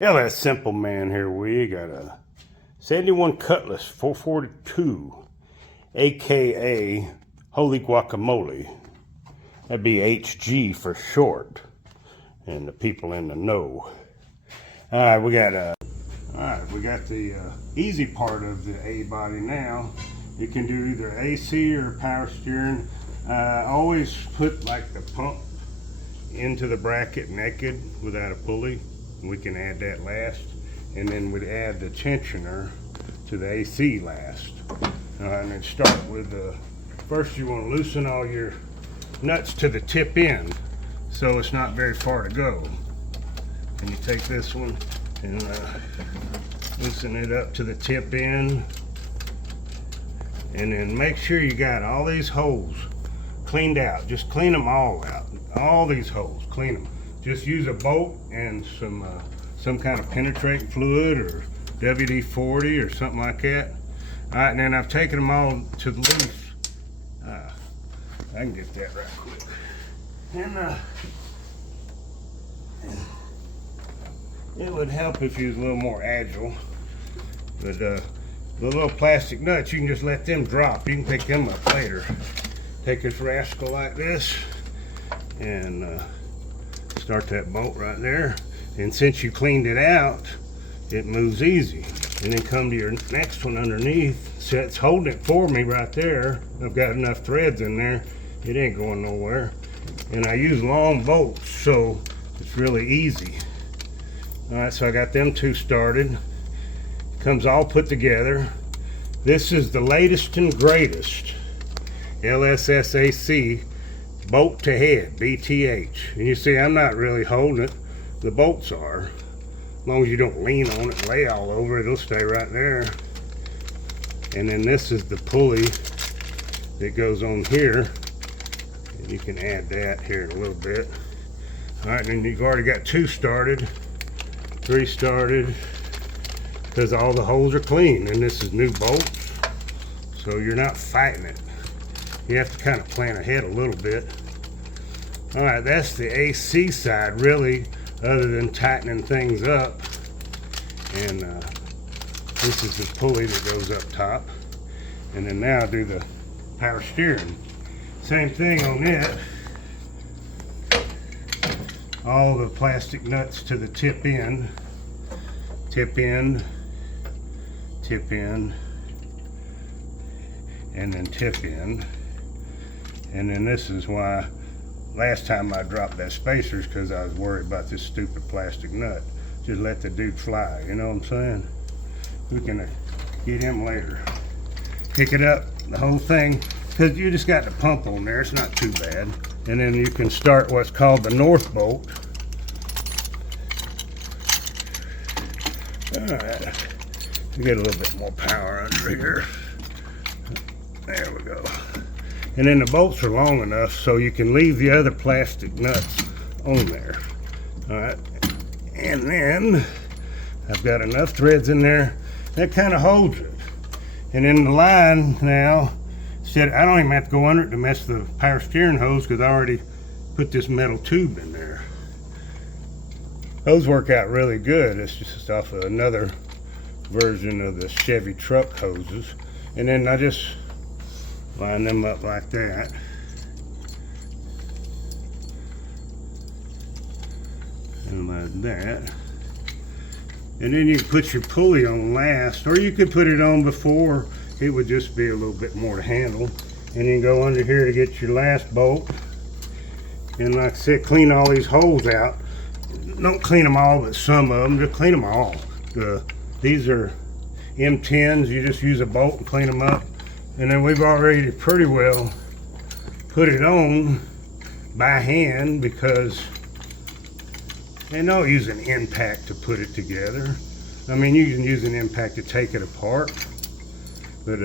Lssimple man here. We got a 71 Cutlass 442, aka Holy Guacamole. That'd be HG for short, and the people in the know. All right, we got the easy part of the A body now. You can do either AC or power steering. Always put like the pump into the bracket naked without a pulley. We can add that last, and then we'd add the tensioner to the AC last. And then start with first you want to loosen all your nuts to the tip end so it's not very far to go. And you take this one and loosen it up to the tip end, and then make sure you got all these holes cleaned out. Just clean them all out. All these holes, clean them. Just use a bolt and some kind of penetrating fluid or WD-40 or something like that. All right, and then I've taken them all to the loose. I can get that right quick. And it would help if you was a little more agile. But the little plastic nuts, you can just let them drop. You can pick them up later. Take this rascal like this and start that bolt right there. And since you cleaned it out, it moves easy. And then come to your next one underneath. So it's holding it for me right there. I've got enough threads in there. It ain't going nowhere. And I use long bolts, so it's really easy. All right, so I got them two started. Comes all put together. This is the latest and greatest LSSAC bolt to head, BTH. And you see, I'm not really holding it. The bolts are. As long as you don't lean on it and lay all over it, it'll stay right there. And then this is the pulley that goes on here. And you can add that here in a little bit. All right, and then you've already got two started, three started, because all the holes are clean. And this is new bolts, so you're not fighting it. You have to kind of plan ahead a little bit. All right, that's the AC side, really, other than tightening things up. And this is the pulley that goes up top. And then now I do the power steering. Same thing on it. All the plastic nuts to the tip end, tip end, tip end, and then tip end. And then this is why last time I dropped that spacer is because I was worried about this stupid plastic nut. Just let the dude fly, you know what I'm saying? We can get him later. Pick it up, the whole thing, because you just got the pump on there. It's not too bad. And then you can start what's called the north bolt. All right, we get a little bit more power under here. There we go. And then the bolts are long enough so you can leave the other plastic nuts on there. All right, and then I've got enough threads in there that kind of holds it. And in the line now, I don't even have to go under it to mess the power steering hose because I already put this metal tube in there. Those work out really good. It's just off of another version of the Chevy truck hoses. And then I just line them up like that. And like that. And then you can put your pulley on last, or you could put it on before. It would just be a little bit more to handle. And then go under here to get your last bolt. And like I said, clean all these holes out. Don't clean them all, but some of them, just clean them all. These are M10s. You just use a bolt and clean them up. And then we've already pretty well put it on by hand because they don't use an impact to put it together. I mean, you can use an impact to take it apart, but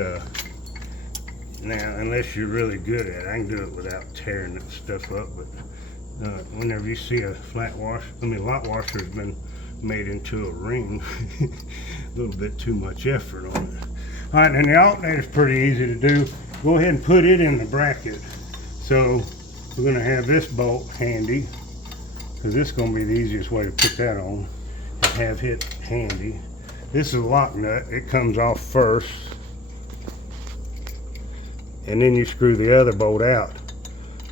now, unless you're really good at it, I can do it without tearing that stuff up. But whenever you see a lot washer has been made into a ring, a little bit too much effort on it. All right, and the alternator is pretty easy to do. Go ahead and put it in the bracket. So we're going to have this bolt handy because this is going to be the easiest way to put that on. have it handy. This is a lock nut. It comes off first, and then you screw the other bolt out.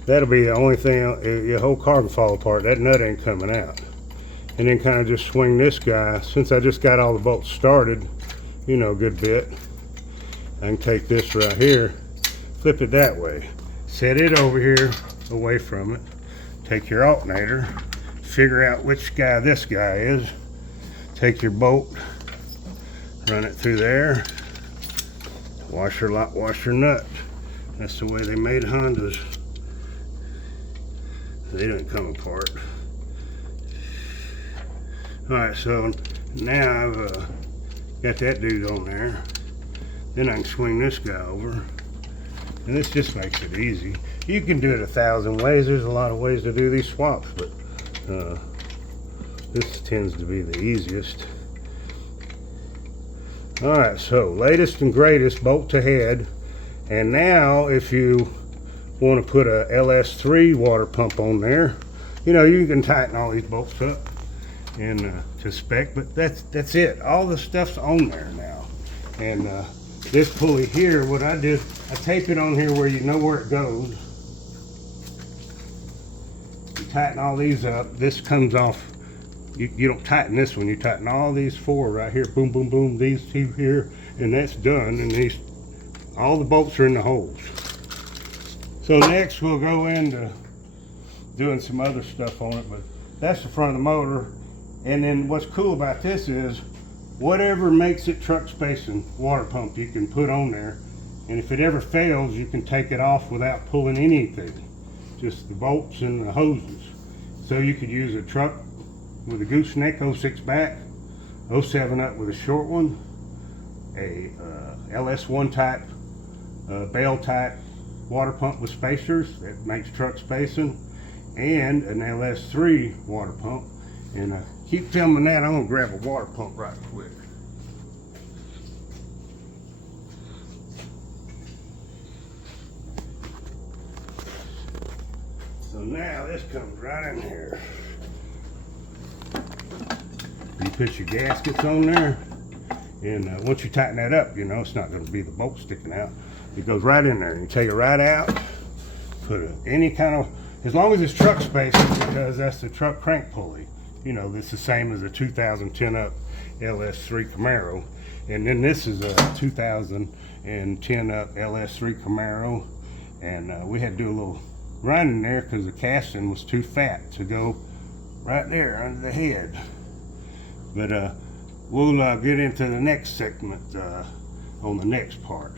That'll be the only thing. Your whole car can fall apart. That nut ain't coming out. And then kind of just swing this guy. Since I just got all the bolts started, you know, a good bit, I can take this right here, flip it that way, set it over here away from it, take your alternator, figure out which guy this guy is, take your bolt, run it through there, washer lock, washer nut. That's the way they made Hondas. They don't come apart. Alright, so now I've got that dude on there. Then I can swing this guy over. And this just makes it easy. You can do it 1,000 ways. There's a lot of ways to do these swaps, but this tends to be the easiest. Alright, so latest and greatest, bolt to head. And now if you want to put a LS3 water pump on there, you know, you can tighten all these bolts up and to spec, but that's it. All the stuff's on there now. And this pulley here, what I do, I tape it on here where you know where it goes. You tighten all these up. This comes off. You don't tighten this one. You tighten all these four right here. Boom, boom, boom. These two here, and that's done. And these, all the bolts are in the holes. So next we'll go into doing some other stuff on it, but that's the front of the motor. And then what's cool about this is whatever makes it truck spacing water pump you can put on there, and if it ever fails you can take it off without pulling anything, just the bolts and the hoses. So you could use a truck with a gooseneck 06 back, 07 up with a short one, a LS1 type bale type water pump with spacers that makes truck spacing, and an LS3 water pump. And keep filming that. I'm gonna grab a water pump right quick. So now this comes right in here. You put your gaskets on there, and once you tighten that up, you know, it's not gonna be the bolt sticking out. It goes right in there, and you take it right out, put any kind of, as long as it's truck spacing, because that's the truck crank pulley. You know, this is the same as a 2010 up LS3 Camaro. And then this is a 2010 up LS3 Camaro. And we had to do a little grinding there because the casting was too fat to go right there under the head. But we'll get into the next segment on the next part.